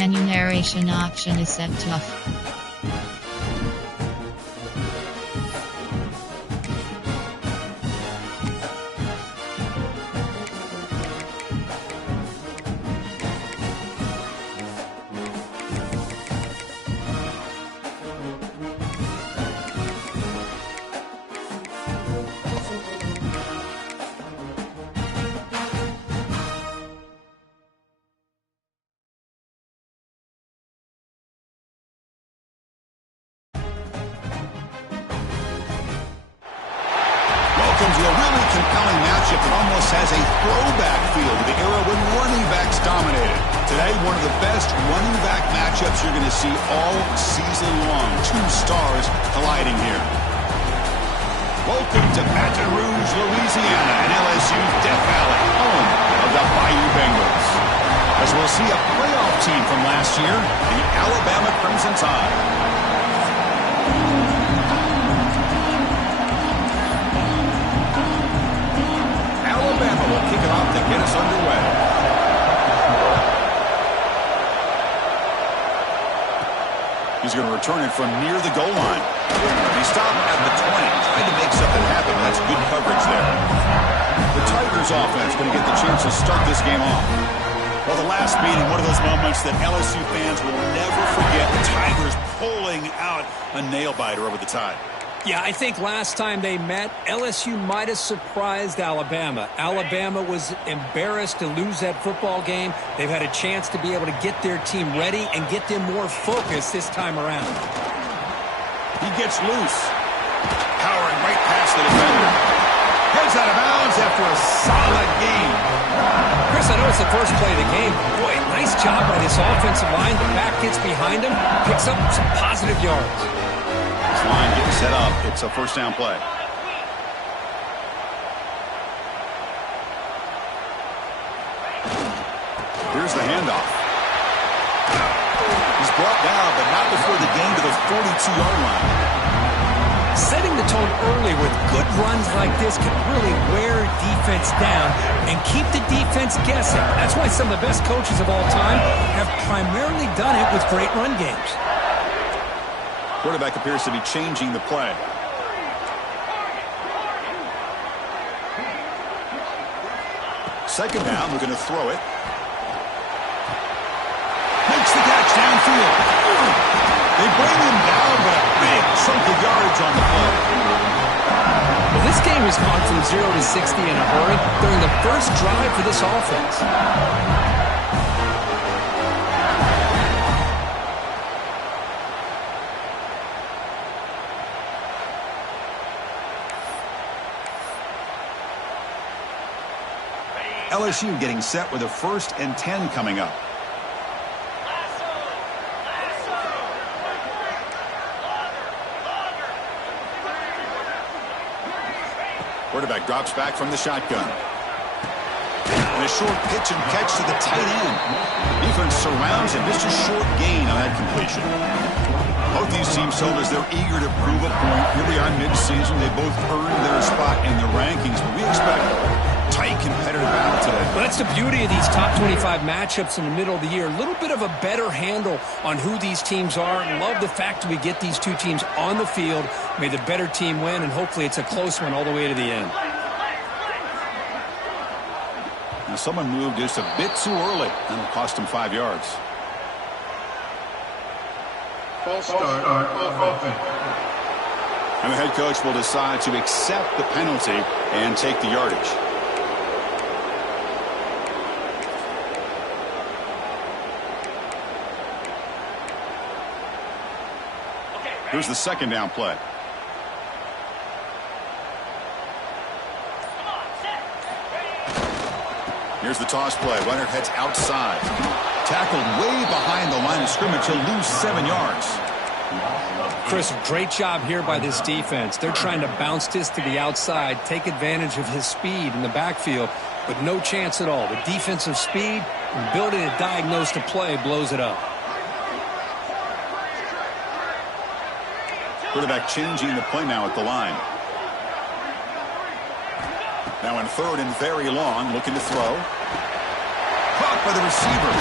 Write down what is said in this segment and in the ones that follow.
Menu narration option is set to off. Welcome to a really compelling matchup that almost has a throwback feel to the era when running backs dominated. Today, one of the best running back matchups you're going to see all season long. Two stars colliding here. Welcome to Baton Rouge, Louisiana, and LSU's Death Valley, home of the Bayou Bengals. As we'll see a playoff team from last year, the Alabama Crimson Tide. Alabama will kick it off to get us underway. He's going to return it from near the goal line. He stopped at the 20, trying to make something happen. That's good coverage there. The Tigers offense going to get the chance to start this game off. Well, the last meeting, one of those moments that LSU fans will never forget. The Tigers pulling out a nail-biter over the Tide. Yeah, I think last time they met, LSU might have surprised Alabama. Alabama was embarrassed to lose that football game. They've had a chance to be able to get their team ready and get them more focused this time around. He gets loose. Powering right past the defender. Heads out of bounds after a solid game. Chris, I know it's the first play of the game. Boy, nice job by this offensive line. The back gets behind him, picks up some positive yards. Line getting set up. It's a first down play. Here's the handoff. He's brought down, but not before the gain to the 42-yard line. Setting the tone early with good runs like this can really wear defense down and keep the defense guessing. That's why some of the best coaches of all time have primarily done it with great run games. Quarterback appears to be changing the play. Second down, we're going to throw it. Makes the catch downfield. They bring him down, but a big chunk of yards on the play. Well, this game has gone from 0 to 60 in a hurry during the first drive for this offense. LSU getting set with a 1st and 10 coming up. Quarterback drops back from the shotgun. And a short pitch and catch to the tight end. Defense surrounds him. Just a short gain on that completion. Both these teams told us they're eager to prove a point. Here we are mid-season. They both earned their spot in the rankings, but we expect tight competitive battle today. Well, that's the beauty of these top 25 matchups in the middle of the year. A little bit of a better handle on who these teams are. Love the fact that we get these two teams on the field. May the better team win, and hopefully it's a close one all the way to the end. Now someone moved just a bit too early. That'll cost him 5 yards. False start on offense. And the head coach will decide to accept the penalty and take the yardage. Here's the second down play. Here's the toss play. Runner heads outside. Tackled way behind the line of scrimmage. He'll lose 7 yards. Chris, great job here by this defense. They're trying to bounce this to the outside, take advantage of his speed in the backfield, but no chance at all. The defensive speed and ability to diagnose the play blows it up. Quarterback changing the play now at the line. Now in 3rd and very long, looking to throw. Caught by the receiver.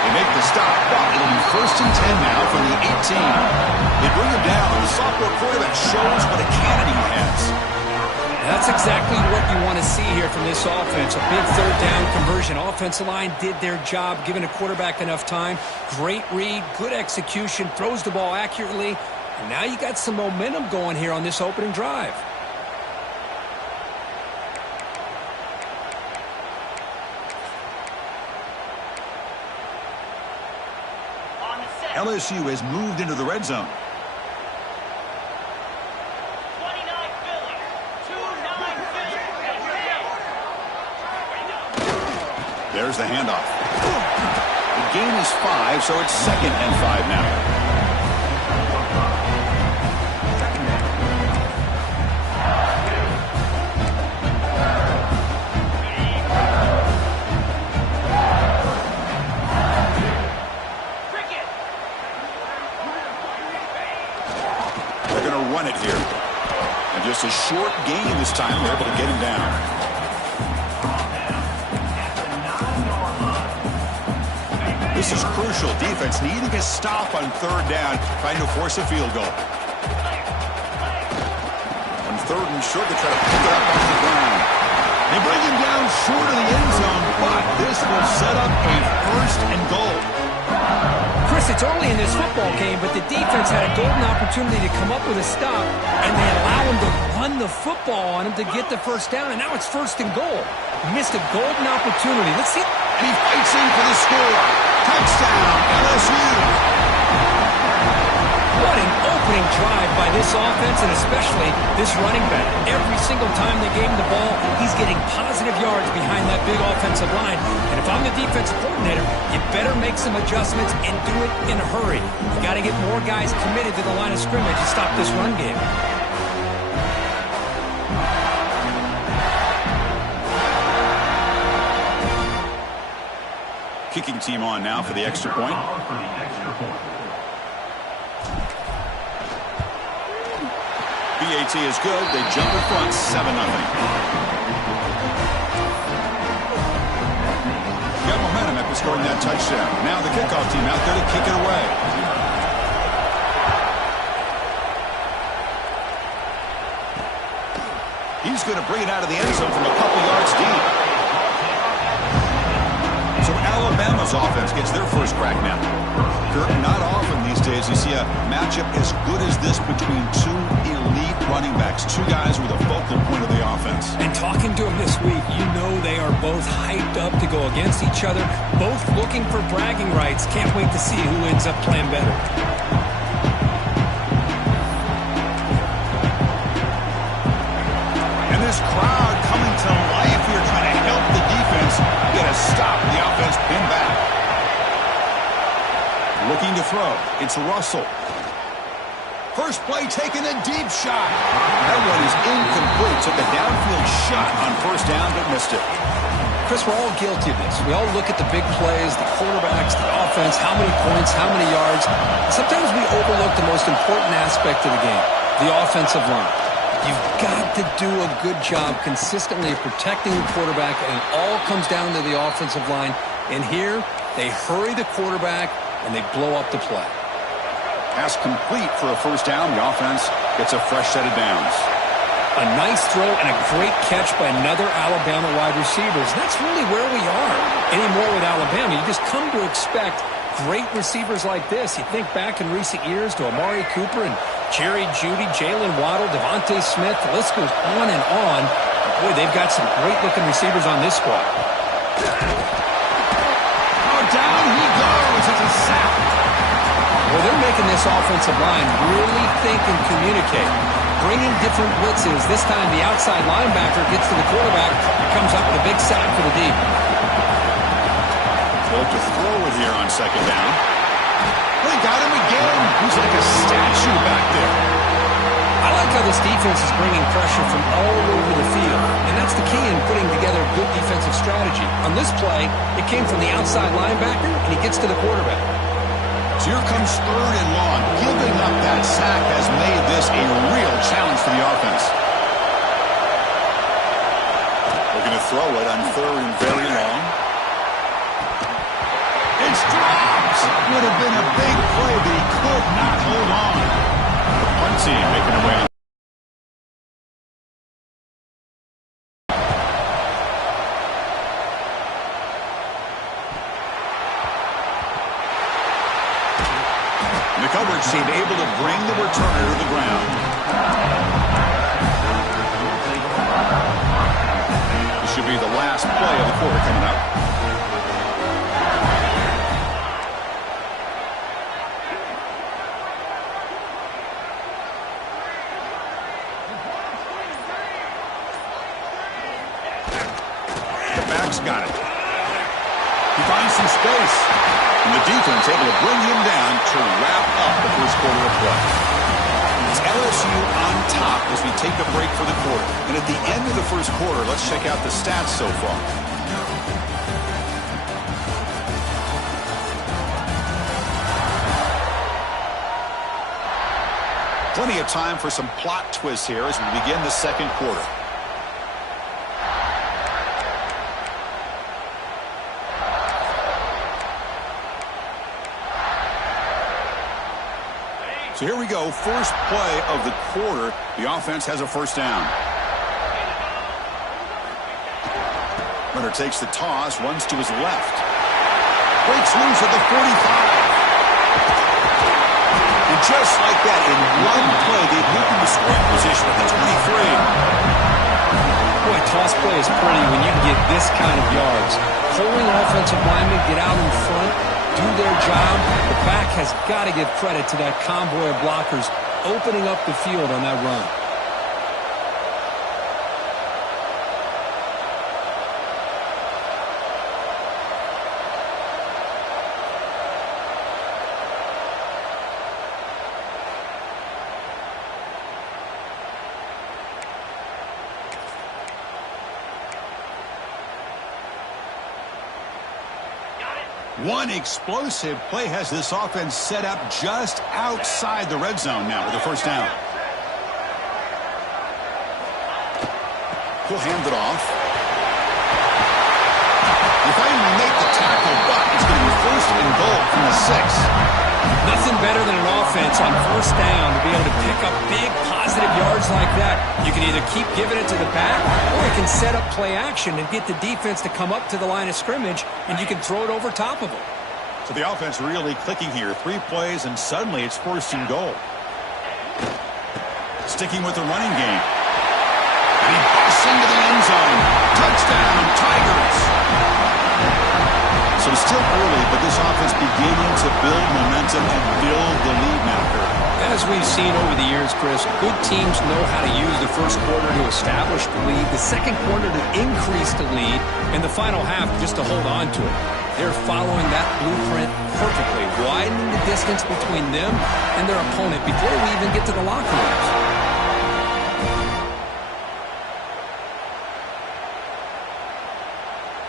They make the stop, but it'll be 1st and 10 now from the 18. They bring him down, and the sophomore quarterback shows what a cannon he has. That's exactly what you want to see here from this offense. A big 3rd down conversion. Offensive line did their job, giving the quarterback enough time. Great read, good execution, throws the ball accurately. And now you got some momentum going here on this opening drive. LSU has moved into the red zone. There's the handoff. The gain is 5, so it's 2nd and 5 now. They're going to run it here. And just a short gain this time. They're able to get him down. This is crucial. Defense needing a stop on 3rd down, trying to force a field goal. On 3rd and short, they try to pick it up off the ground. They bring him down short of the end zone, but this will set up a 1st and goal. Chris, it's early in this football game, but the defense had a golden opportunity to come up with a stop, and they allow him to run the football on him to get the 1st down, and now it's 1st and goal. Missed a golden opportunity. Let's see. And he fights in for the score. Touchdown, LSU. What an opening drive by this offense, and especially this running back. Every single time they gave him the ball, he's getting positive yards behind that big offensive line. And if I'm the defensive coordinator, you better make some adjustments and do it in a hurry. You got to get more guys committed to the line of scrimmage to stop this run game. Kicking team on now for the extra point. BAT is good. They jump in front, 7-0. Got momentum after scoring that touchdown. Now the kickoff team out there to kick it away. He's going to bring it out of the end zone from a couple yards deep. So Alabama's offense gets their first crack now. Kirk, not often these days you see a matchup as good as this between 2 elite running backs, 2 guys with a focal point of the offense. And talking to them this week, you know they are both hyped up to go against each other, both looking for bragging rights. Can't wait to see who ends up playing better. And this crowd coming to life here, trying to help the defense get a stop. The offense pinned back. Looking to throw. It's Russell. First play taking a deep shot. That one is incomplete. Took a downfield shot on 1st down, but missed it. Chris, we're all guilty of this. We all look at the big plays, the quarterbacks, the offense, how many points, how many yards. Sometimes we overlook the most important aspect of the game, the offensive line. You've got to do a good job consistently of protecting the quarterback, and it all comes down to the offensive line. And here, they hurry the quarterback, and they blow up the play. Pass complete for a 1st down. The offense gets a fresh set of downs. A nice throw and a great catch by another Alabama wide receiver. That's really where we are anymore with Alabama. You just come to expect great receivers like this. You think back in recent years to Amari Cooper and Jerry Jeudy, Jalen Waddle, Devontae Smith. The list goes on and on. Boy, they've got some great-looking receivers on this squad. Oh, down he goes. It's a sack. Well, they're making this offensive line really think and communicate. Bringing different blitzes. This time the outside linebacker gets to the quarterback and comes up with a big sack for the D. Built to throw it here on 2nd down. They got him again. He's like a statue back there. I like how this defense is bringing pressure from all over the field, and that's the key in putting together a good defensive strategy. On this play, it came from the outside linebacker, and he gets to the quarterback. So here comes 3rd and long. Giving up that sack has made this a real challenge for the offense. They're going to throw it on 3rd and very long. It's dropped. would have been a big play, but he could not hold on. The punt team making their way. The coverage team able to bring the returner to the ground. This should be the last play of the quarter coming up. The back's got it. He finds some space. And the defense able to bring him down to wrap up the first quarter of play. It's LSU on top as we take a break for the quarter. And at the end of the first quarter, let's check out the stats so far. Plenty of time for some plot twists here as we begin the second quarter. So here we go, first play of the quarter. The offense has a first down. Runner takes the toss, runs to his left. Breaks loose at the 45. And just like that, in one play, they move into scoring position at the 23. Boy, toss play is pretty when you can get this kind of yards. Holding offensive linemen, get out in front, do their job. The back has got to give credit to that convoy of blockers opening up the field on that run. One explosive play has this offense set up just outside the red zone now with a first down. He'll hand it off. If I even make the tackle, but it's going to be first and goal from the 6. Nothing better than an offense on first down to be able to pick up big positive yards like that. You can either keep giving it to the back, or you can set up play action and get the defense to come up to the line of scrimmage, and you can throw it over top of them. So the offense really clicking here. 3 plays, and suddenly it's first and goal. Sticking with the running game. And he busts into the end zone. Touchdown, Tigers. So still early, but this offense beginning to build momentum and build the lead now, Kurt. As we've seen over the years, Chris, good teams know how to use the first quarter to establish the lead, the second quarter to increase the lead, and the final half just to hold on to it. They're following that blueprint perfectly, widening the distance between them and their opponent before we even get to the locker rooms.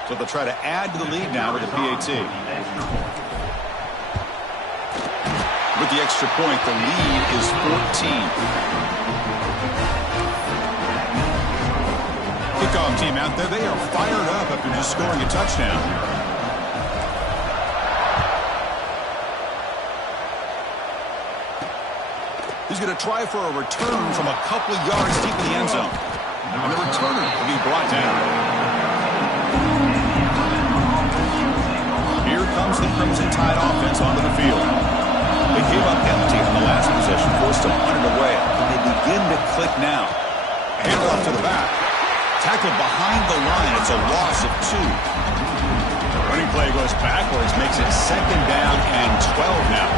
So they'll try to add to the lead now with the PAT. With the extra point, the lead is 14. Kickoff team out there, they are fired up after just scoring a touchdown. He's going to try for a return from a couple of yards deep in the end zone. And the returner will be brought down. Here comes the Crimson Tide offense onto the field. They came up empty on the last possession, forced to punt it away. And they begin to click now. Handoff to the back. Tackled behind the line. It's a loss of 2. Running play goes backwards, makes it second down and 12 now.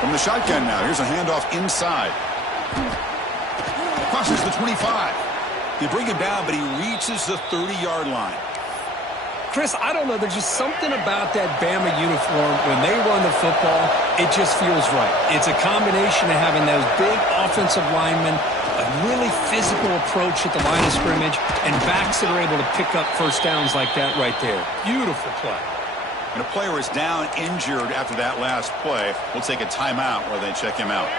From the shotgun now, here's a handoff inside. Crosses the 25. They bring him down, but he reaches the 30-yard line. Chris, I don't know. There's just something about that Bama uniform. When they run the football, it just feels right. It's a combination of having those big offensive linemen, a really physical approach at the line of scrimmage, and backs that are able to pick up first downs like that right there. Beautiful play. And a player is down injured after that last play. We'll take a timeout while they check him out.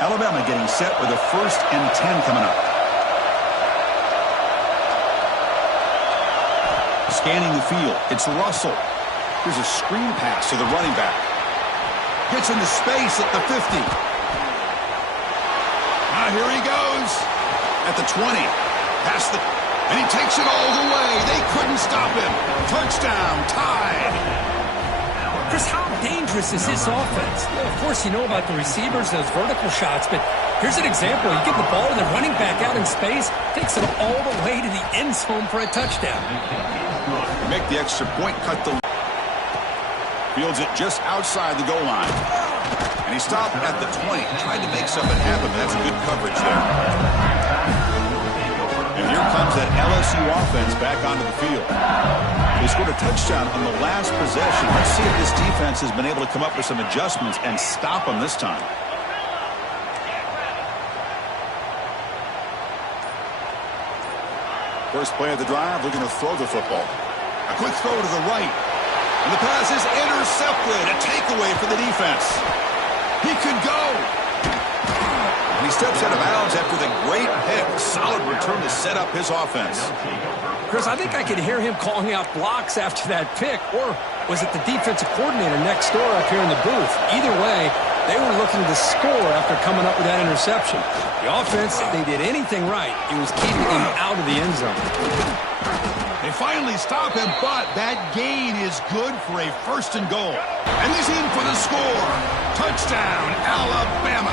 Alabama getting set with a 1st and 10 coming up. Scanning the field. It's Russell. Here's a screen pass to the running back. Gets into space at the 50. Now here he goes. At the 20. And he takes it all the way. They couldn't stop him. Touchdown, tied. Chris, how dangerous is this offense? Of course, you know about the receivers, those vertical shots, but here's an example. You give the ball to the running back out in space, takes it all the way to the end zone for a touchdown. Make the extra point, cut the... Fields it just outside the goal line. And he stopped at the 20. Tried to make something happen, but that's good coverage there. And here comes that LSU offense back onto the field. They scored a touchdown on the last possession. Let's see if this defense has been able to come up with some adjustments and stop them this time. First play of the drive, looking to throw the football. A quick throw to the right. And the pass is intercepted. A takeaway for the defense. He could go. And he steps out of bounds after the great pick. Solid return to set up his offense. Chris, I think I could hear him calling out blocks after that pick. Or was it the defensive coordinator next door up here in the booth? Either way, they were looking to score after coming up with that interception. The offense, if they did anything right, it was keeping him out of the end zone. They finally stop him, but that gain is good for a 1st and goal. And he's in for the score. Touchdown, Alabama.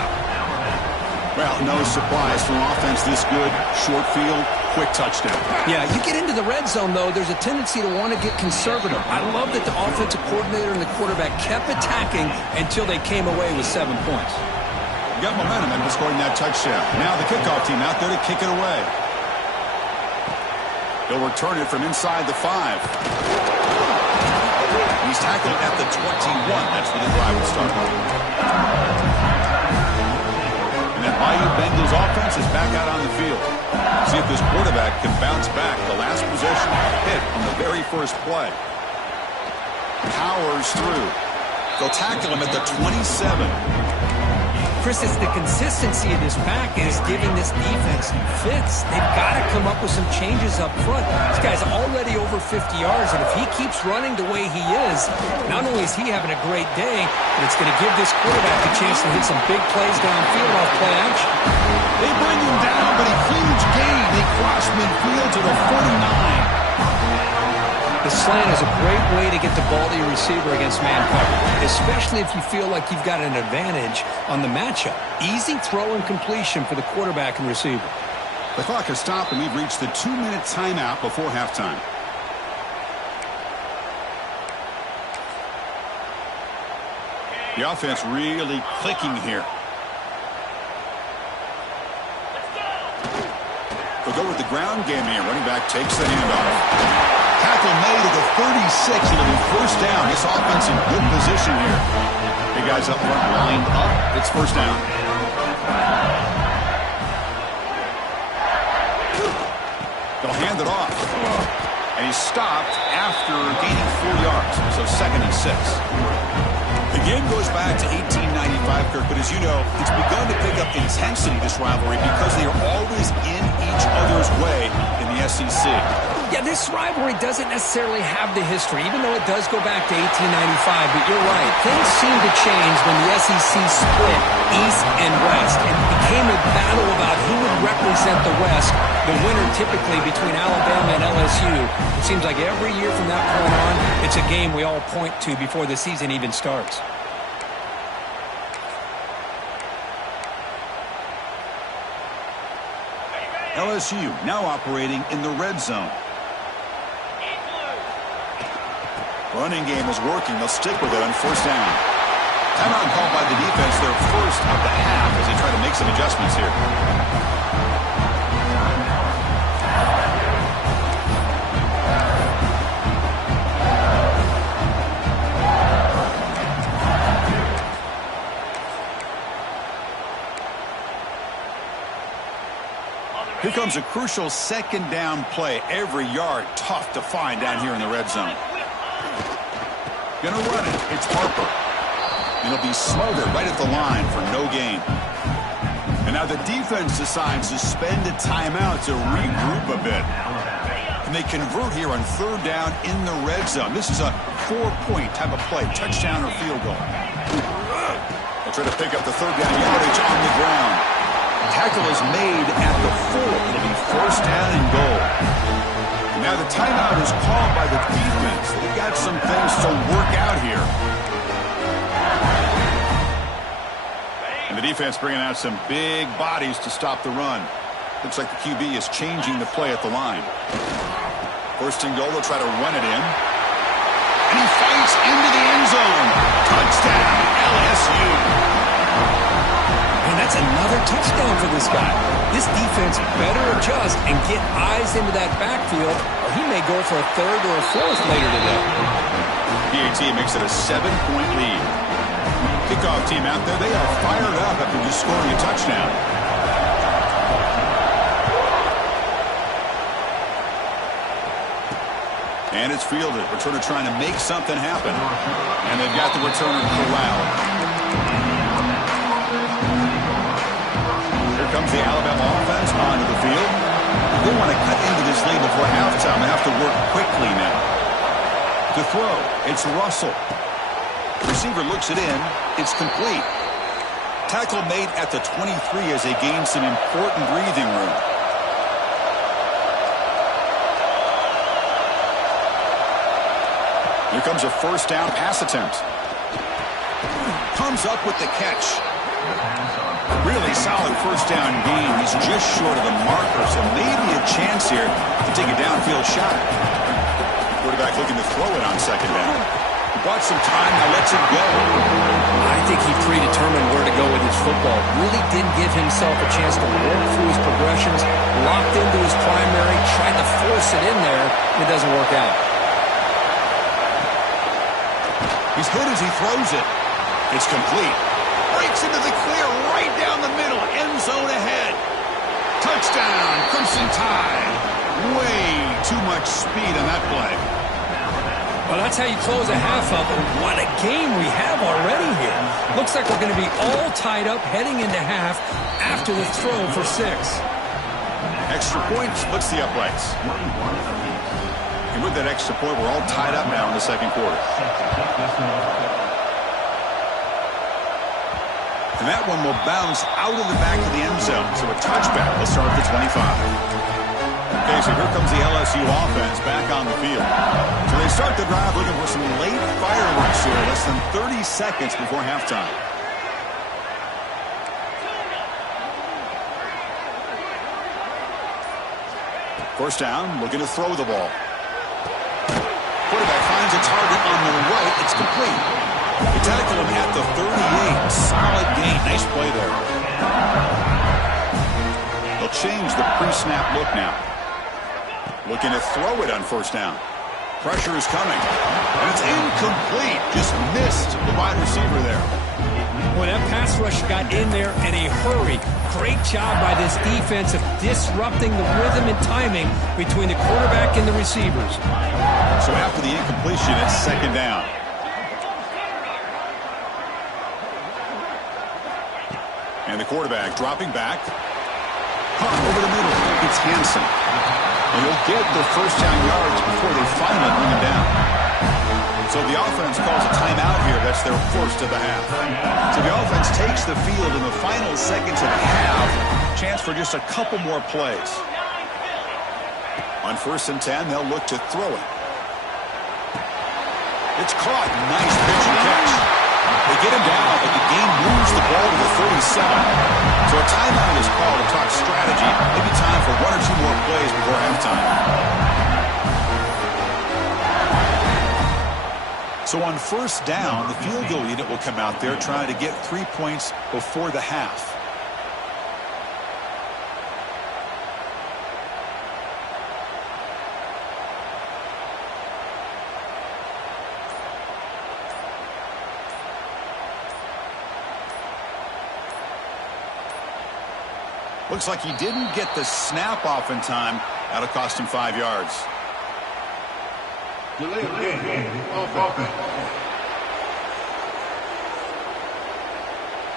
Well, no surprise from offense this good. Short field, quick touchdown. Yeah, you get into the red zone, though, there's a tendency to want to get conservative. I love that the offensive coordinator and the quarterback kept attacking until they came away with 7 points. You got momentum after scoring that touchdown. Now the kickoff team out there to kick it away. He'll return it from inside the 5. He's tackled at the 21. That's where the drive will start. And that Bayou Bengals offense is back out on the field. See if this quarterback can bounce back. The last possession hit on the very first play. Powers through. They'll tackle him at the 27. Chris, it's the consistency of this pack is giving this defense fits. They've got to come up with some changes up front. This guy's already over 50 yards, and if he keeps running the way he is, not only is he having a great day, but it's going to give this quarterback a chance to hit some big plays downfield off play action. They bring him down, but a huge gain. They cross midfield to the 49. The slant is a great way to get the ball to your receiver against man coverage, especially if you feel like you've got an advantage on the matchup. Easy throw and completion for the quarterback and receiver. The clock has stopped, and we've reached the 2-minute timeout before halftime. The offense really clicking here. They'll go with the ground game here. Running back takes the handoff. Tackle made at the 36. It'll be 1st down. This offense in good position here. Big guys up front lined up. It's 1st down. They'll hand it off. And he's stopped after gaining 4 yards. So 2nd and 6. The game goes back to 1895, Kirk, but as you know, it's begun to pick up intensity, this rivalry, because they are always in each other's way in the SEC. Yeah, this rivalry doesn't necessarily have the history, even though it does go back to 1895, but you're right. Things seem to change when the SEC split East and West. It became a battle about who would represent the West, the winner typically between Alabama and LSU. It seems like every year from that point on, it's a game we all point to before the season even starts. LSU now operating in the red zone. Running game is working. They'll stick with it on 1st down. Timeout called by the defense. Their 1st of the half as they try to make some adjustments here. Here comes a crucial 2nd down play. Every yard tough to find down here in the red zone. Gonna run it. It's Harper. It'll be smothered right at the line for no gain. And now the defense decides to spend a timeout to regroup a bit. And they convert here on third down in the red zone. This is a 4-point type of play, touchdown or field goal. They'll try to pick up the third down yardage on the ground. Tackle is made at the 4. It'll be first down and goal. And now the timeout is called by the defense. They've got some things to work out here. And the defense bringing out some big bodies to stop the run. Looks like the QB is changing the play at the line. First and goal, they'll try to run it in. And he fights into the end zone. Touchdown, LSU. And that's another touchdown for this guy. This defense better adjust and get eyes into that backfield, or he may go for a third or a fourth later today. PAT makes it a 7-point lead. Kickoff team out there, they are fired up after just scoring a touchdown. And it's fielded. Returner trying to make something happen. And they've got the returner corralled. Here comes the Alabama offense onto the field. They want to cut into this lead before halftime. They have to work quickly now. To throw, it's Russell. Receiver looks it in. It's complete. Tackle made at the 23 as they gain some important breathing room. Here comes a first down pass attempt. Comes up with the catch. Really solid first down gain. He's just short of the marker, so maybe a chance here to take a downfield shot. Quarterback looking to throw it on second down. He bought some time, now lets it go. I think he predetermined where to go with his football. Really didn't give himself a chance to work through his progressions. Locked into his primary, tried to force it in there. It doesn't work out. He's hit as he throws it. It's complete. Breaks into the clear right down the middle. End zone ahead. Touchdown, Crimson Tide. Way too much speed on that play. Well, that's how you close a half up. What a game we have already here. Looks like we're going to be all tied up heading into half after the throw for 6. Extra point splits the uprights. And with that extra point, we're all tied up now in the second quarter. And that one will bounce out of the back of the end zone. So a touchback will start at the 25. Okay, so here comes the LSU offense back on the field. So they start the drive looking for some late fireworks here, less than 30 seconds before halftime. First down, looking to throw the ball. Quarterback finds a target on the right. It's complete. They tackle him at the 38. Solid gain. Nice play there. They'll change the pre-snap look now. Looking to throw it on first down. Pressure is coming. And it's incomplete. Just missed the wide receiver there. When that pass rush got in there in a hurry, great job by this defense of disrupting the rhythm and timing between the quarterback and the receivers. So after the incompletion, it's second down. And the quarterback dropping back. Over the middle. It's Hansen. And he'll get the first down yards before they finally bring him down. So the offense calls a timeout here. That's their first of the half. So the offense takes the field in the final seconds of the half. Chance for just a couple more plays. On 1st and 10, they'll look to throw it. It's caught. Nice pitch and catch. They get him down, but the game moves the ball to the 37. So a timeout is called to talk strategy. Maybe time for 1 or 2 more plays before halftime. So on 1st down, the field goal unit will come out there trying to get 3 points before the half. Looks like he didn't get the snap off in time. That'll cost him 5 yards. Delay of game. Offense.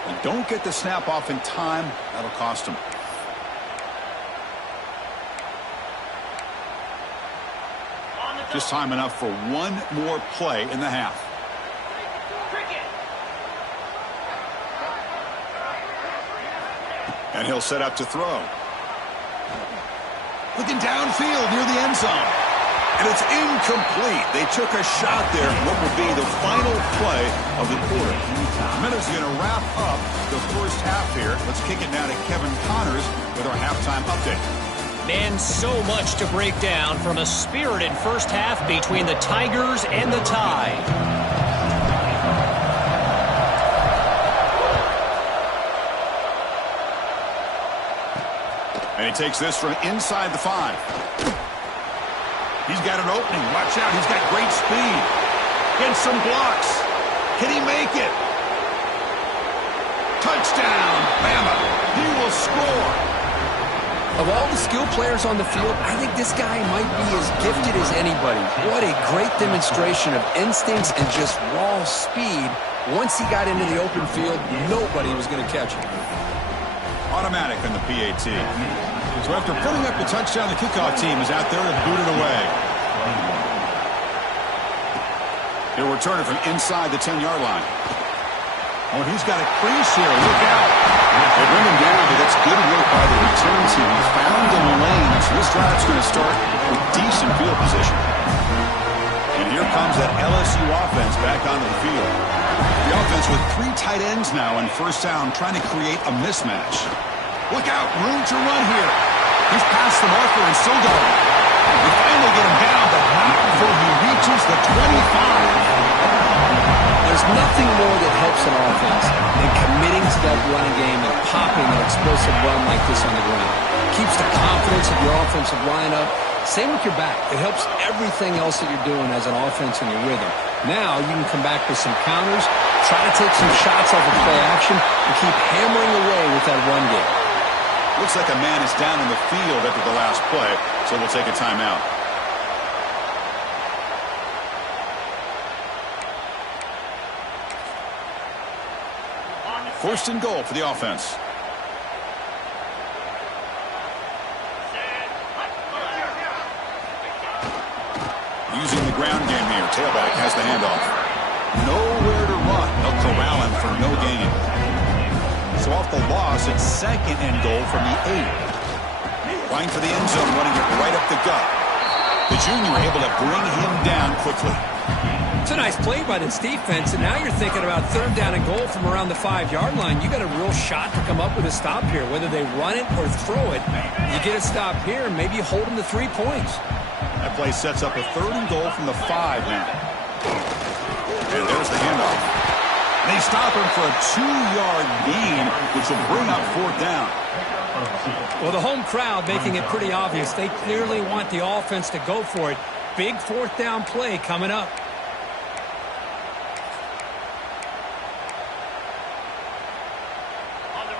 And don't get the snap off in time. That'll cost him. Just time enough for one more play in the half. And he'll set up to throw. Looking downfield near the end zone. And it's incomplete. They took a shot there. What will be the final play of the quarter. Minutes going to wrap up the first half here. Let's kick it now to Kevin Connors with our halftime update. Man, so much to break down from a spirited first half between the Tigers and the Tide. And he takes this from inside the 5. He's got an opening. Watch out. He's got great speed. Gets some blocks. Can he make it? Touchdown, Bama. He will score. Of all the skilled players on the field, I think this guy might be as gifted as anybody. What a great demonstration of instincts and just raw speed. Once he got into the open field, nobody was going to catch him. Automatic on the PAT. So after putting up the touchdown, the kickoff team is out there to boot it away. He'll return it from inside the 10-yard line. Oh, he's got a crease here. Look out. They bring him down, but that's good work by the return team. He found the lane, so this drive's going to start with decent field position. And here comes that LSU offense back onto the field. The offense with 3 tight ends now on first down, trying to create a mismatch. Look out, room to run here. He's past the marker and still going. We finally get him down, but not before he reaches the 25. There's nothing more that helps an offense than committing to that running game and popping an explosive run like this on the ground. Keeps the confidence of your offensive lineup. Same with your back. It helps everything else that you're doing as an offense in your rhythm. Now you can come back with some counters, try to take some shots off of play action, and keep hammering away with that run game. Looks like a man is down in the field after the last play, so we'll take a timeout. First and goal for the offense. Using the ground game here. Tailback has the handoff. Nowhere to run. They'll corral him for no gain. So off the loss, it's second and goal from the 8. Line for the end zone, running it right up the gut. The junior able to bring him down quickly. It's a nice play by this defense, and now you're thinking about third down and goal from around the 5-yard line. You got a real shot to come up with a stop here. Whether they run it or throw it, you get a stop here, and maybe you hold them to 3 points. That play sets up a third and goal from the 5 now. And there's the handoff. They stop him for a 2-yard gain, which will bring up fourth down. Well, the home crowd making it pretty obvious. They clearly want the offense to go for it. Big fourth down play coming up.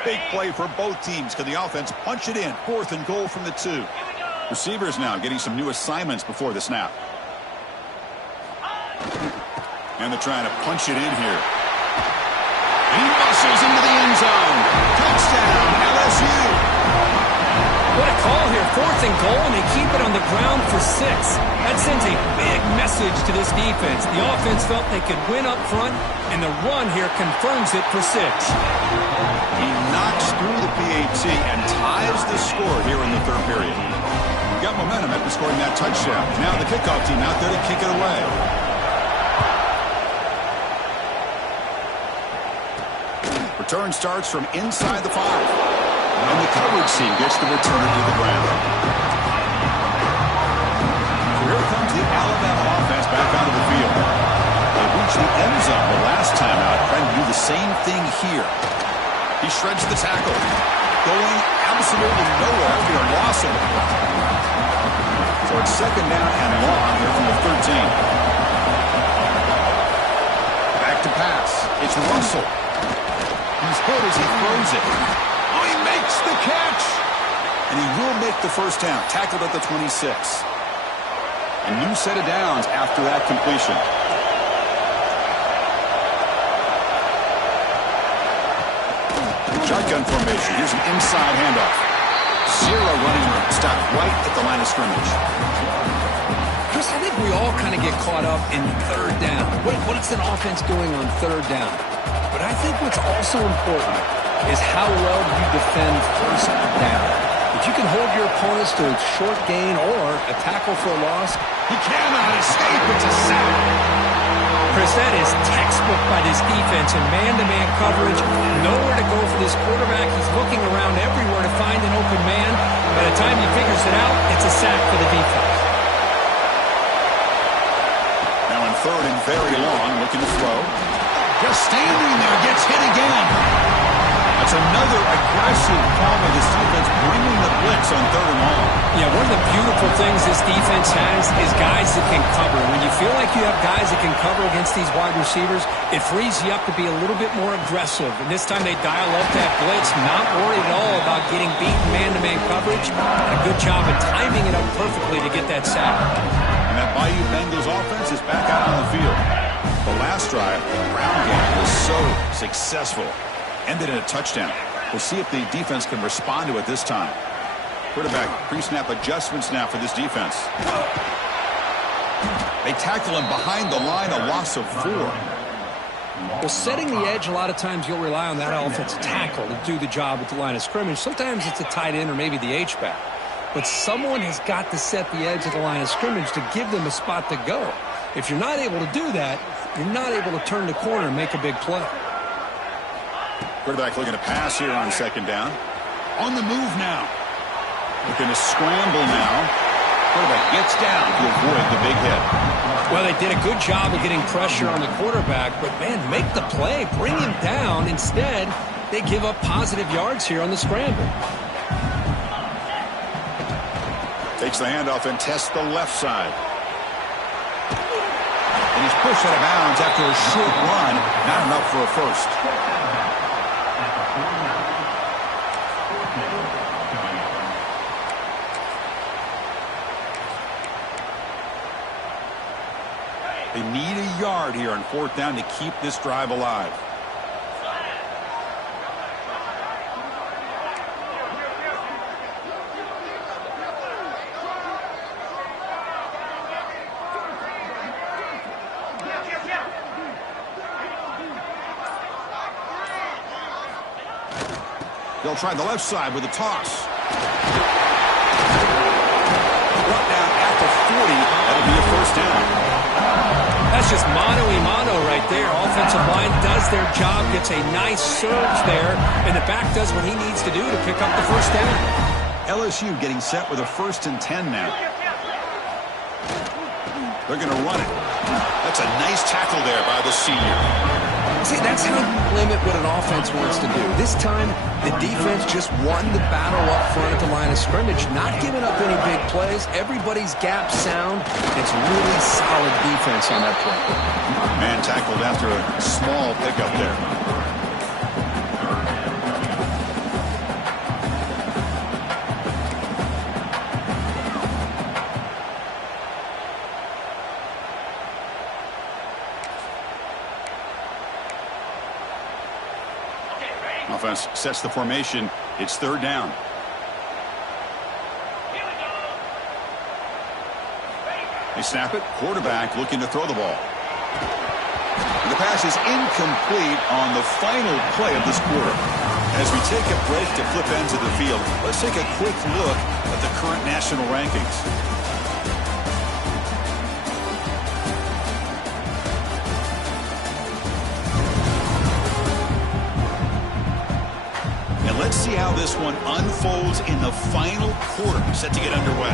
Big play for both teams. Can the offense punch it in? Fourth and goal from the 2. Receivers now getting some new assignments before the snap. And they're trying to punch it in here. He muscles into the end zone. Touchdown, LSU. What a call here. Fourth and goal, and they keep it on the ground for 6. That sends a big message to this defense. The offense felt they could win up front, and the run here confirms it for 6. He knocks through the PAT and ties the score here in the third period. Got momentum after scoring that touchdown. Now the kickoff team out there to kick it away. Return starts from inside the 5. And the coverage team gets the return to the ground. So here comes the Alabama offense back onto the field. They reached the end zone the last time out, trying to do the same thing here. He shreds the tackle. Going absolutely nowhere after a loss of it. So it's second down and long here from the 13. Back to pass. It's Russell. He's hit as he throws it. Oh, he makes the catch. And he will make the first down. Tackled at the 26. A new set of downs after that completion. Shotgun formation. Here's an inside handoff. Zero running room. Stopped right at the line of scrimmage. Chris, I think we all kind of get caught up in third down. What's an offense doing on third down? But I think what's also important is how well you defend first down. If you can hold your opponents to a short gain or a tackle for a loss, He cannot escape. It's a sack. Chris, that is textbook by this defense in man-to-man coverage. Nowhere to go for this quarterback. He's looking around everywhere to find an open man. By the time he figures it out, it's a sack for the defense. Now in third and very long, looking to throw. Just standing there, gets hit again. That's another aggressive call by this defense, bringing the blitz on third and long. Yeah, one of the beautiful things this defense has is guys that can cover. When you feel like you have guys that can cover against these wide receivers, it frees you up to be a little bit more aggressive. And this time they dial up that blitz, not worried at all about getting beaten man-to-man coverage. And a good job of timing it up perfectly to get that sack. And that Bayou Bengals offense is back out on the field. The last drive, the ground game was so successful. Ended in a touchdown. We'll see if the defense can respond to it this time. Quarterback pre-snap adjustments now for this defense. They tackle him behind the line, a loss of 4. Well, setting the edge, a lot of times you'll rely on that offensive tackle to do the job at the line of scrimmage. Sometimes it's a tight end or maybe the H-back. But someone has got to set the edge of the line of scrimmage to give them a spot to go. If you're not able to do that, you're not able to turn the corner and make a big play. Quarterback looking to pass here on second down. On the move now. Looking to scramble now. Quarterback gets down to avoid the big hit. Well, they did a good job of getting pressure on the quarterback, but, man, make the play. Bring him down. Instead, they give up positive yards here on the scramble. Takes the handoff and tests the left side. And he's pushed out of bounds after a short run. Not enough for a first. They need a yard here on fourth down to keep this drive alive. They'll try the left side with a toss. Brought down at the 40. That'll be a first down. That's just mano-a-mano right there. Offensive line does their job, gets a nice surge there, and the back does what he needs to do to pick up the first down. LSU getting set with a 1st and 10 now. They're going to run it. That's a nice tackle there by the senior. See, that's how you limit what an offense wants to do. This time, the defense just won the battle up front at the line of scrimmage, not giving up any big plays. Everybody's gap sound. It's really solid defense on that play. Man tackled after a small pickup there. Offense sets the formation. It's third down. They snap it. Quarterback looking to throw the ball. The pass is incomplete on the final play of this quarter. As we take a break to flip ends of the field, let's take a quick look at the current national rankings. Let's see how this one unfolds in the final quarter, set to get underway.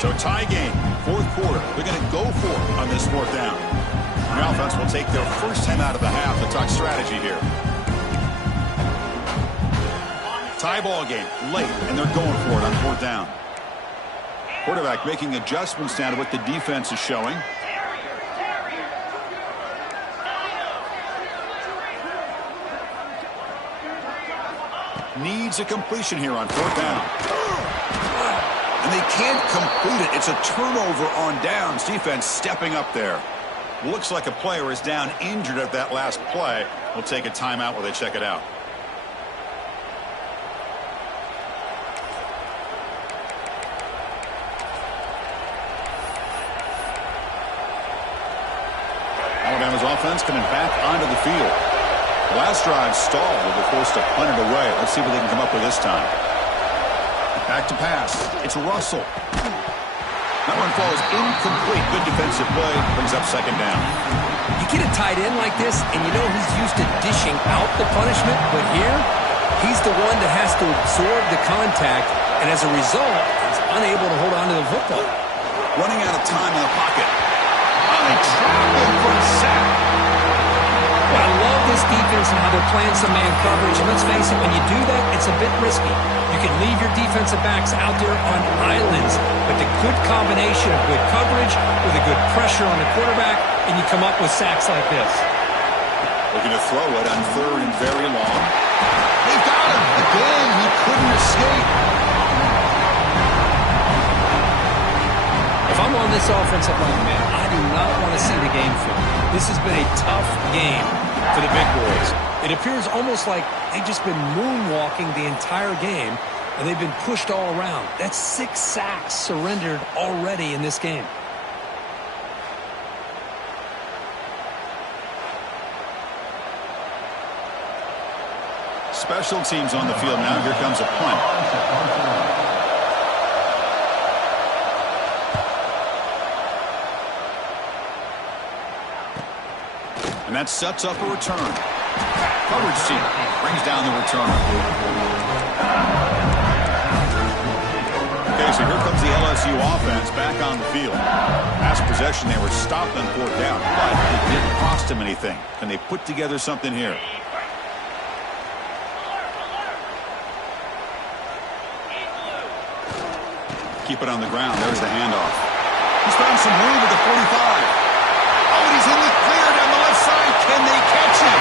So tie game. Fourth quarter, they're going to go for it on this fourth down. The offense will take their first time out of the half to talk strategy here. Tie ball game, late, and they're going for it on fourth down. Quarterback making adjustments now to what the defense is showing. needs a completion here on 4th down. And they can't complete it. It's a turnover on downs. Defense stepping up there. Looks like a player is down injured at that last play. We'll take a timeout while they check it out. Alabama's offense coming back onto the field. The last drive stalled. They're forced to punt it away. Let's see what they can come up with this time. Back to pass. It's Russell. That one falls incomplete. Good defensive play. Brings up 2nd down. You get a tight end like this, and you know he's used to dishing out the punishment, but here, he's the one that has to absorb the contact, and as a result, he's unable to hold on to the football. Running out of time in the pocket. They trap him for a sack. Well, I love this defense and how they're playing some man coverage. And let's face it, when you do that, it's a bit risky. You can leave your defensive backs out there on islands, but the good combination of good coverage with a good pressure on the quarterback, and you come up with sacks like this. Looking to throw it on 3rd and very long. They've got him. Again, he couldn't escape. If I'm on this offensive line, man, I do not want to see the game film. This has been a tough game for the big boys. It appears almost like they've just been moonwalking the entire game, and they've been pushed all around. That's 6 sacks surrendered already in this game. Special teams on the field now. Here comes a punt. And that sets up a return. Coverage team brings down the returner. Okay, so here comes the LSU offense back on the field. Last possession, they were stopped on 4th down, but it didn't cost them anything. Can they put together something here? Keep it on the ground. There's the handoff. He's found some room at the 45. Oh, and he's in the clear down the left side. Can they catch him?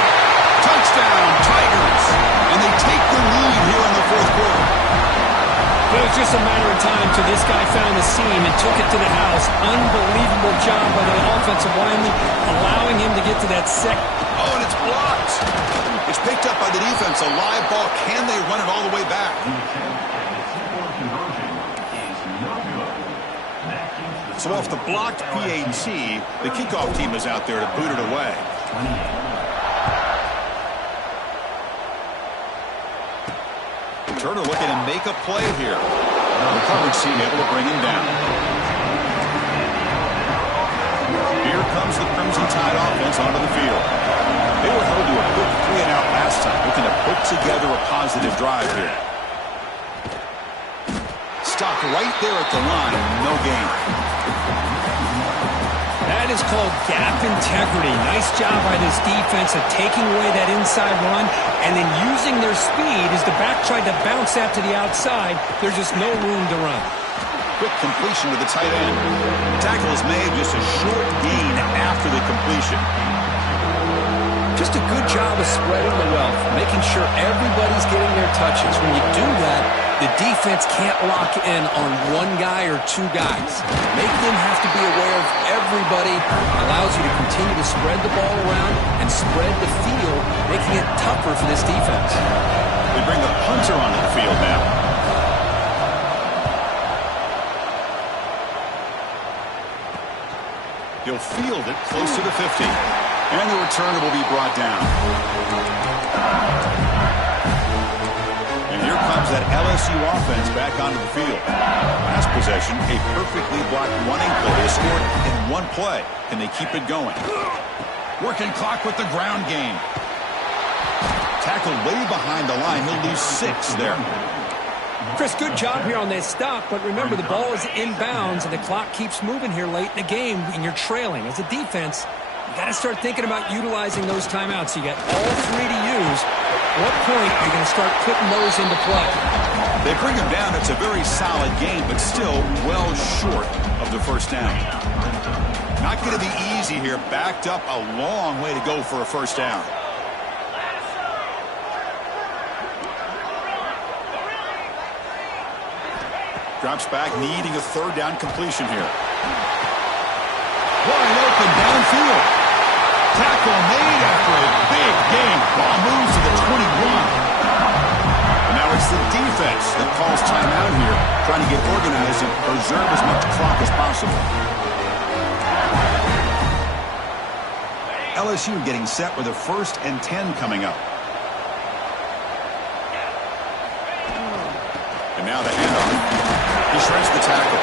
Touchdown, Tigers. And they take the lead here in the 4th quarter. It was just a matter of time till this guy found the seam and took it to the house. Unbelievable job by the offensive lineman, allowing him to get to that second. Oh, and it's blocked. It's picked up by the defense. A live ball. Can they run it all the way back? So off the blocked PAT, the kickoff team is out there to boot it away. Turner looking to make a play here. The coverage team able to bring him down. Here comes the Crimson Tide offense onto the field. They were held to a quick 3-and-out last time, looking to put together a positive drive here. Stopped right there at the line, no gain. That is called gap integrity. Nice job by this defense of taking away that inside run and then using their speed as the back tried to bounce that to the outside. There's just no room to run. Quick completion to the tight end. The tackle is made, just a short gain after the completion. Just a good job of spreading the wealth, making sure everybody's getting their touches. When you do that, the defense can't lock in on one guy or 2 guys. Make them have to be aware of everybody. Allows you to continue to spread the ball around and spread the field, making it tougher for this defense. They bring the punter onto the field now. He'll field it close to the 50. And the returner will be brought down. And here comes that LSU offense back onto the field. Last possession, a perfectly blocked running play. They scored in 1 play. Can they keep it going? Working clock with the ground game. Tackled way behind the line. He'll lose 6 there. Chris, good job here on that stop, but remember the ball is inbounds and the clock keeps moving here late in the game and you're trailing. As a defense, you got to start thinking about utilizing those timeouts. You got all 3 to use. At what point are you going to start putting those into play? They bring him down. It's a very solid game, but still well short of the 1st down. Not going to be easy here. Backed up a long way to go for a 1st down. Drops back, needing a third down completion here. Wide open downfield. Tackle made after a big game. Ball moves to the 21. And now it's the defense that calls timeout here, trying to get organized and preserve as much clock as possible. LSU getting set with a 1st and 10 coming up. And now the handoff. He shreds the tackle.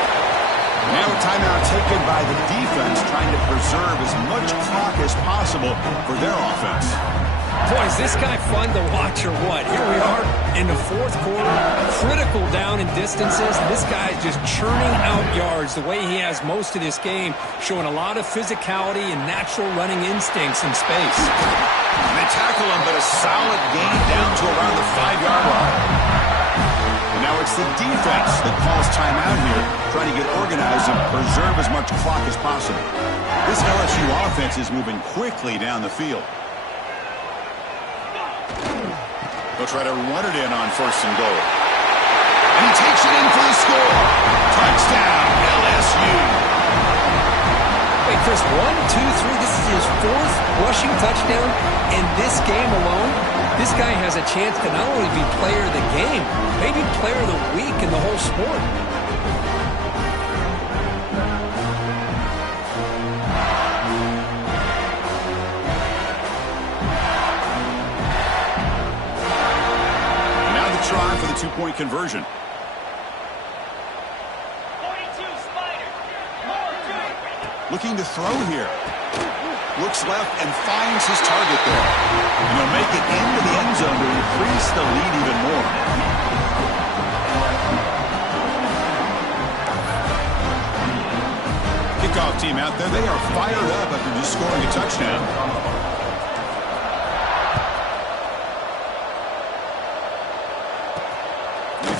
Now a timeout taken by the defense, trying to preserve as much clock as possible for their offense. Boy, is this guy fun to watch or what? Here we are in the 4th quarter, critical down and distances. This guy is just churning out yards the way he has most of this game, showing a lot of physicality and natural running instincts in space. And they tackle him, but a solid gain down to around the 5-yard line. And now it's the defense that calls timeout here, trying to get organized and preserve as much clock as possible. This LSU offense is moving quickly down the field. They'll try to run it in on 1st and goal. And he takes it in for the score. Touchdown, LSU. Wait, Chris, 1, 2, 3. This is his 4th rushing touchdown in this game alone. This guy has a chance to not only be player of the game, maybe player of the week in the whole sport. Try for the 2-point conversion. 42 Spider. Looking to throw here. Looks left and finds his target there. And he'll make it into the end zone to increase the lead even more. Kickoff team out there. They are fired up after just scoring a touchdown.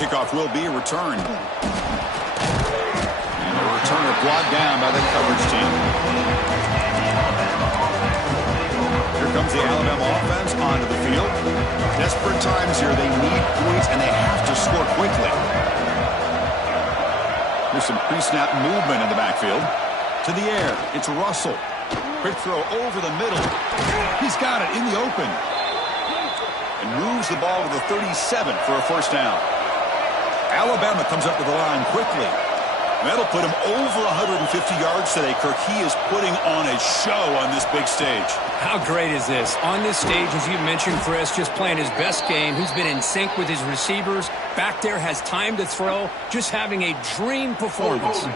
Kickoff will be returned. And the returner brought down by the coverage team. Here comes the Alabama offense onto the field. Desperate times here. They need points, and they have to score quickly. There's some pre-snap movement in the backfield. To the air. It's Russell. Quick throw over the middle. He's got it in the open. And moves the ball to the 37 for a 1st down. Alabama comes up with the line quickly. That'll put him over 150 yards today, Kirk. He is putting on a show on this big stage. How great is this? On this stage, as you mentioned, Chris, just playing his best game. He's been in sync with his receivers. Back there, has time to throw. Just having a dream performance.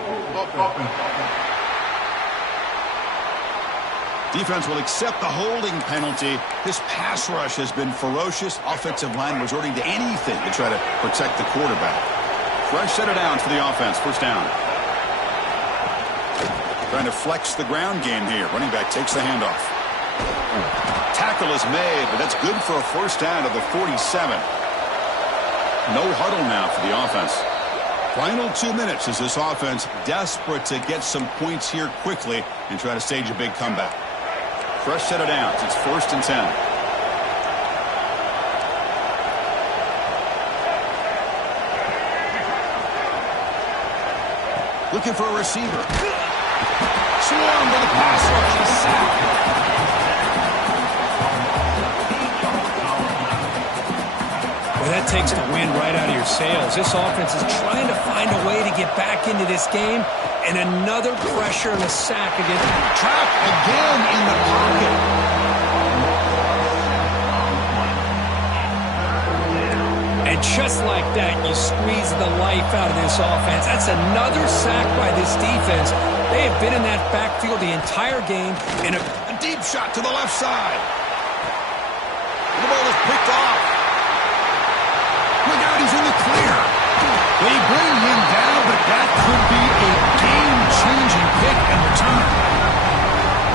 Defense will accept the holding penalty. This pass rush has been ferocious. Offensive line resorting to anything to try to protect the quarterback. Fresh set of downs for the offense. 1st down. Trying to flex the ground game here. Running back takes the handoff. Tackle is made, but that's good for a 1st down to the 47. No huddle now for the offense. Final 2 minutes as this offense desperate to get some points here quickly and try to stage a big comeback. Fresh set of downs. It's 1st and 10. Looking for a receiver. Swarmed by the pass rush. A sack. Well, that takes the wind right out of your sails. This offense is trying to find a way to get back into this game. And another pressure and a sack again. Trapped again in the pocket. And just like that, you squeeze the life out of this offense. That's another sack by this defense. They have been in that backfield the entire game. And a deep shot to the left side. The ball is picked off. Look out, he's in the clear. They bring him down, but that could be a game-changing pick and return.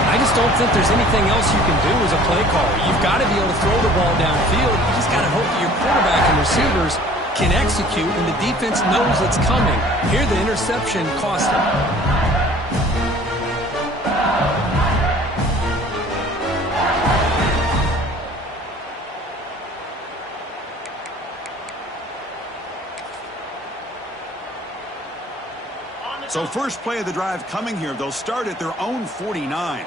I just don't think there's anything else you can do as a play caller. You've got to be able to throw the ball downfield. You just got to hope that your quarterback and receivers can execute, and the defense knows it's coming. Here, the interception cost him. So first play of the drive coming here. They'll start at their own 49.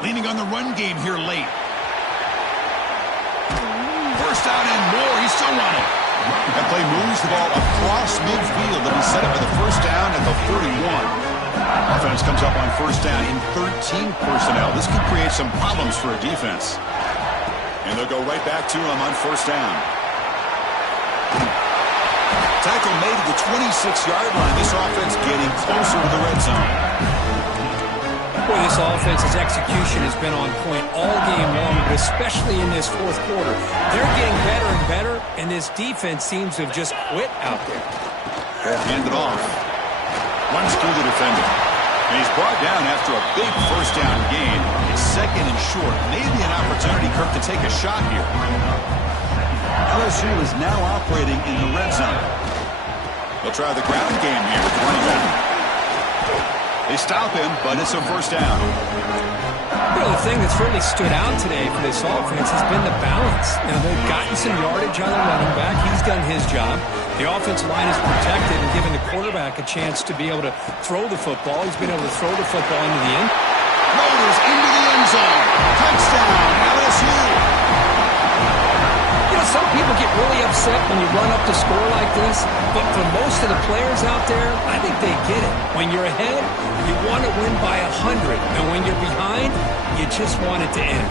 Leaning on the run game here late. First down and more. He's still running. That play moves the ball across midfield. They'll be set up for the first down at the 41. Offense comes up on first down in 13 personnel. This could create some problems for a defense. And they'll go right back to him on first down. Tackle made at the 26-yard line. This offense getting closer to the red zone. Boy, this offense's execution has been on point all game long, but especially in this fourth quarter. They're getting better and better, and this defense seems to have just quit out there. Hand it off. Runs through the defender. And he's brought down after a big first down gain. It's second and short. Maybe an opportunity, Kirk, to take a shot here. LSU is now operating in the red zone. They'll try the ground game here with the running back. They stop him, but it's a first down. Well, the thing that's really stood out today for this offense has been the balance. Now, they've gotten some yardage on the running back. He's done his job. The offensive line is protected and giving the quarterback a chance to be able to throw the football. He's been able to throw the football into the end. Raiders into the end zone. Touchdown, LSU. You know, some people get really upset when you run up the score like this, but for most of the players out there, I think they get it. When you're ahead, you want to win by 100, and when you're behind, you just want it to end.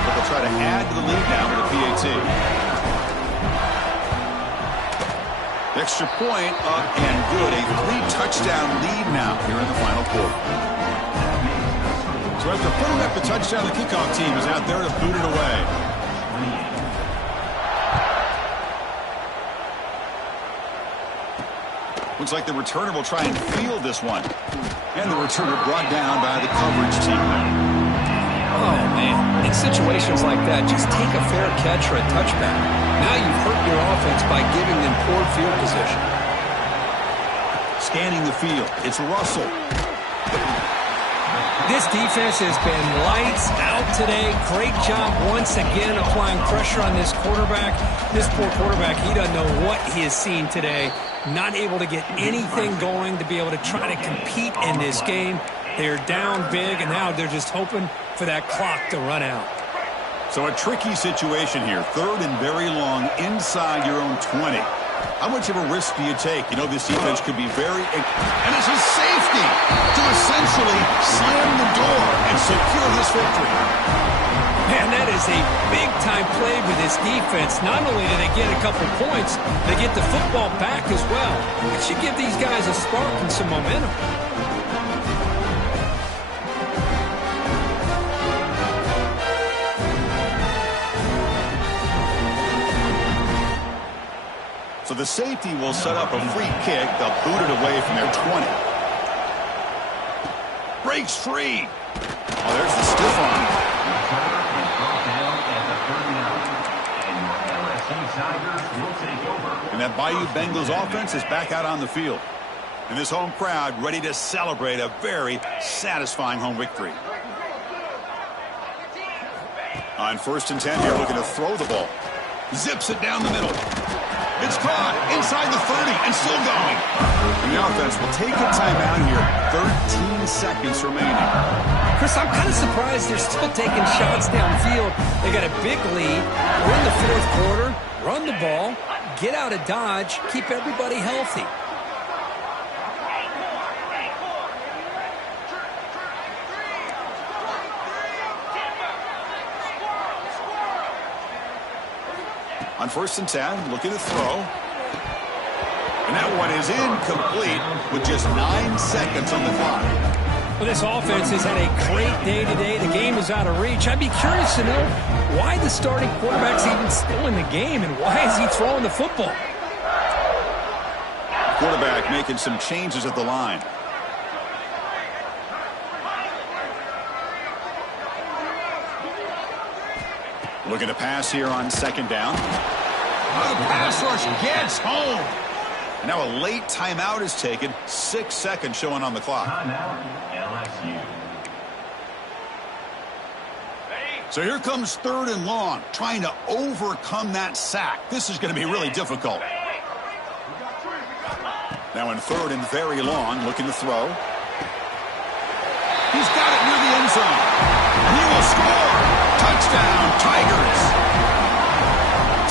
But they'll try to add to the lead now with a PAT. Extra point up and good. A 3-touchdown lead now here in the final quarter. So after putting up the touchdown, the kickoff team is out there to boot it away. Looks like the returner will try and field this one. And the returner brought down by the coverage team. Oh, man. In situations like that, just take a fair catch or a touchback. Now you've hurt your offense by giving them poor field position. Scanning the field. It's Russell. This defense has been lights out today. Great job once again applying pressure on this quarterback. This poor quarterback, he doesn't know what he has seen today. Not able to get anything going to be able to try to compete in this game. They're down big, and now they're just hoping for that clock to run out. So a tricky situation here. Third and very long inside your own 20. How much of a risk do you take? You know, this defense could be very... And it's a safety to essentially slam the door and secure this victory. Man, that is a big-time play for this defense. Not only do they get a couple points, they get the football back as well. It should give these guys a spark and some momentum. So the safety will set up a free kick. They'll boot it away from their 20. Breaks free. Oh, there's the stiff arm. And that Bayou Bengals offense is back out on the field. And this home crowd ready to celebrate a very satisfying home victory. On first and 10 here, looking to throw the ball. Zips it down the middle. It's caught inside the 30 and still going. And the offense will take a timeout here. 13 seconds remaining. Chris, I'm kind of surprised they're still taking shots downfield. They got a big lead. We're in the fourth quarter. Run the ball. Get out of Dodge. Keep everybody healthy. On first and 10, looking to throw. And that one is incomplete with just 9 seconds on the clock. Well, this offense has had a great day today. The game is out of reach. I'd be curious to know why the starting quarterback's even still in the game and why is he throwing the football? Quarterback making some changes at the line. Looking to pass here on second down. The pass rush gets home. And now a late timeout is taken. 6 seconds showing on the clock. So here comes 3rd and long, trying to overcome that sack. This is going to be really difficult. Now in 3rd and very long, looking to throw. He's got it near the end zone. And he will score. Touchdown, Tigers.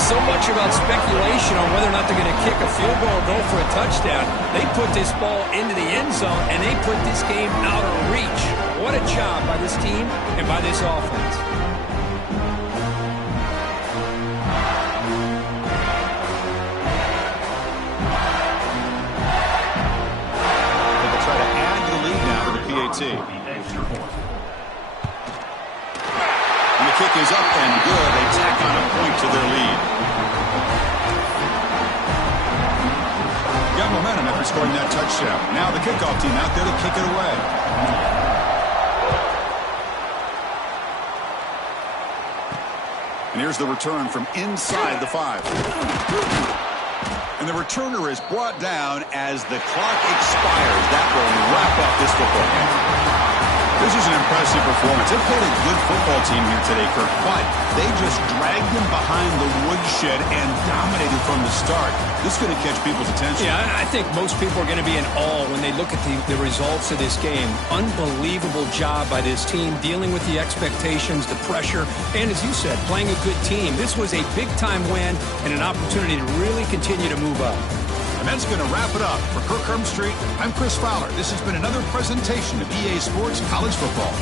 So much about speculation on whether or not they're going to kick a field goal or go for a touchdown. They put this ball into the end zone, and they put this game out of reach. What a job by this team and by this offense. They'll try to add the lead now to the PAT. And the kick is up and good. They tack on a point to their lead. Got momentum after scoring that touchdown. Now the kickoff team out there to kick it away. And here's the return from inside the 5. And the returner is brought down as the clock expires. That will wrap up this football game. This is an impressive performance. They played a good football team here today, Kirk, but they just dragged them behind the woodshed and dominated from the start. This is going to catch people's attention. Yeah, I think most people are going to be in awe when they look at the results of this game. Unbelievable job by this team, dealing with the expectations, the pressure, and as you said, playing a good team. This was a big-time win and an opportunity to really continue to move up. And that's going to wrap it up. For Kirk Herbstreit, I'm Chris Fowler. This has been another presentation of EA Sports College Football.